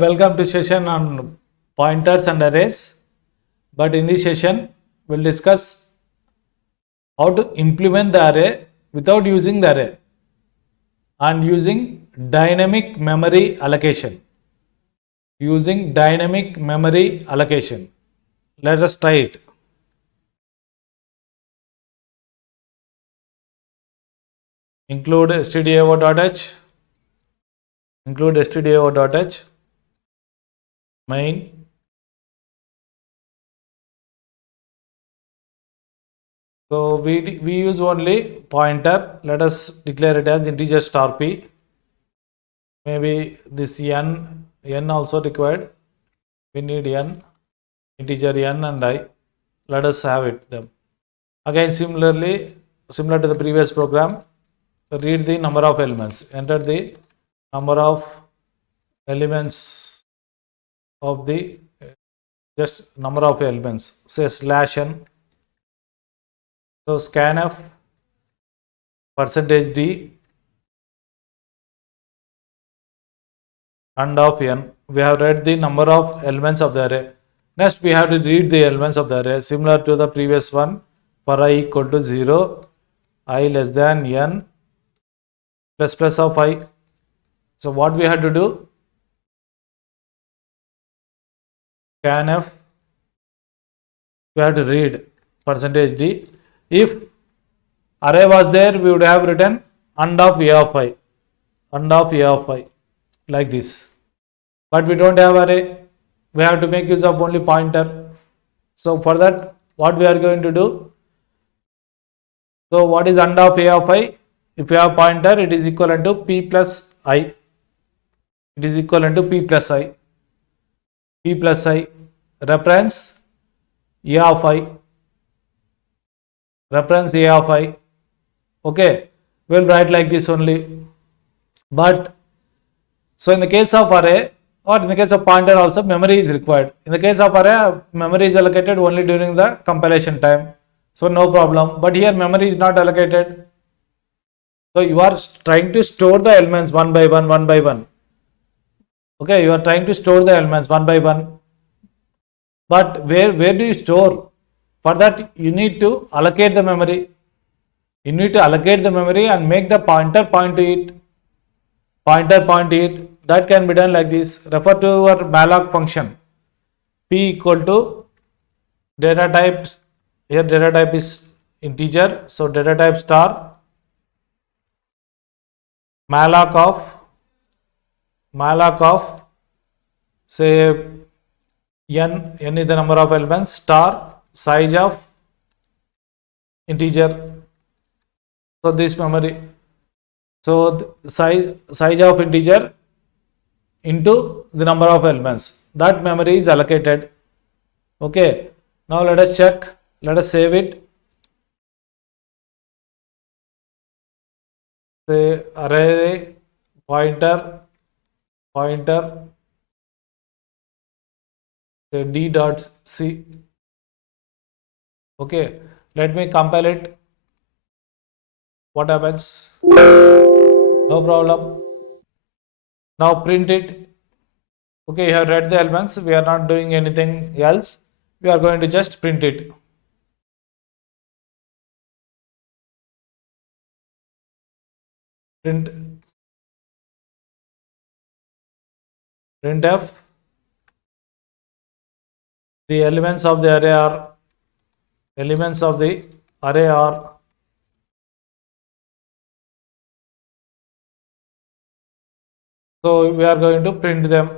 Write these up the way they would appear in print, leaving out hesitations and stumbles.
Welcome to session on pointers and arrays. But in this session, we'll discuss how to implement the array without using the array and using dynamic memory allocation. Using dynamic memory allocation. Let us try it. Include stdio.h. Include stdio.h. Main. So we use only pointer. Let us declare it as integer star p. Maybe this n also required. We need n, integer n and I. Let us have it them. Again, similarly, similar to the previous program, read the number of elements. Enter the number of elements of the just number of elements. Say /n. So scanf %d and of n. We have read the number of elements of the array. Next, we have to read the elements of the array similar to the previous one. For I equal to 0, I less than n plus of I. So what we have to do? Scanf. We have to read %d. If array was there, we would have written and of a of I, and of a of I, like this. But we don't have array. We have to make use of only pointer. So for that, what we are going to do? So what is and of a of I? If you have pointer, it is equivalent to p plus I. It is equivalent to p plus I. P plus I reference a of I. Reference a of I. Okay, we'll write like this only. But so in the case of array or in the case of pointer also, memory is required. In the case of array, memory is allocated only during the compilation time. So no problem. But here memory is not allocated. So you are trying to store the elements one by one. Okay, you are trying to store the elements one by one. But where do you store? For that, you need to allocate the memory. You need to allocate the memory and make the pointer point to it. Pointer point to it. That can be done like this. Refer to our malloc function. P equal to data type. Here data type is integer. So data type star. Malloc of say n is the number of elements, star size of integer. So this memory, so size of integer into the number of elements, that memory is allocated. Okay, now let us check, let us save it. Say array pointer say d.c. Okay, let me compile it. What happens? No problem. Now print it. Okay, you have read the elements. We are not doing anything else. We are going to just print it. Printf. The elements of the array are so we are going to print them.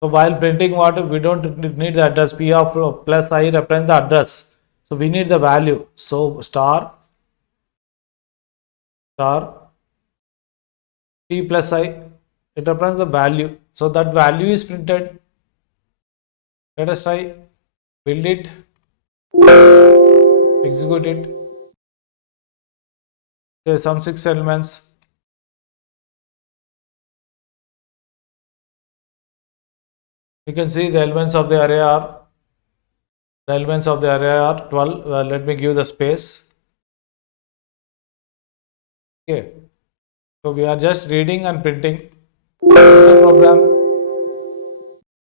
So while printing what, we don't need the address. P of plus I represents the address. So we need the value. So star P plus I, it represents the value. So that value is printed. Let us try. Build it. Execute it. Say some 6 elements. You can see the elements of the array are 12. Let me give the space. Okay, so we are just reading and printing. Simple program,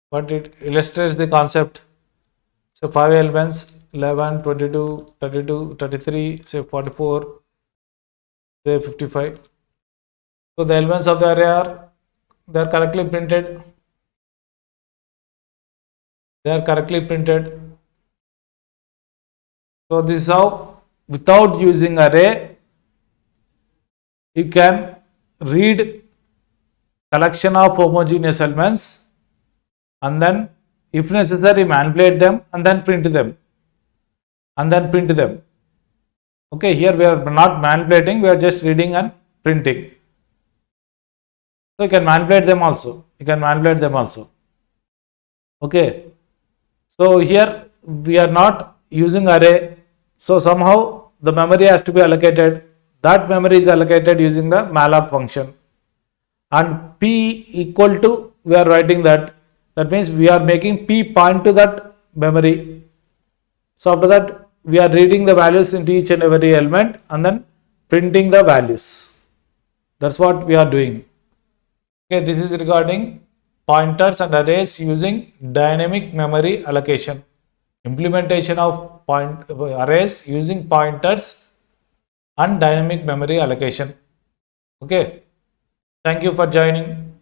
but it illustrates the concept. So 5 elements, 11, 22, 32, 33, say 44, say 55. So the elements of the array are, they are correctly printed. They are correctly printed. So this is how, without using array, you can read collection of homogeneous elements and then, if necessary, manipulate them and then print them. Okay, here we are not manipulating, we are just reading and printing. So you can manipulate them also. Okay. So here we are not using array. So somehow the memory has to be allocated. That memory is allocated using the malloc function. And P equal to, we are writing that. That means we are making P point to that memory. So after that, we are reading the values into each and every element and then printing the values. That's what we are doing. Okay, this is regarding pointers and arrays using dynamic memory allocation. Implementation of arrays using pointers and dynamic memory allocation. Okay, thank you for joining.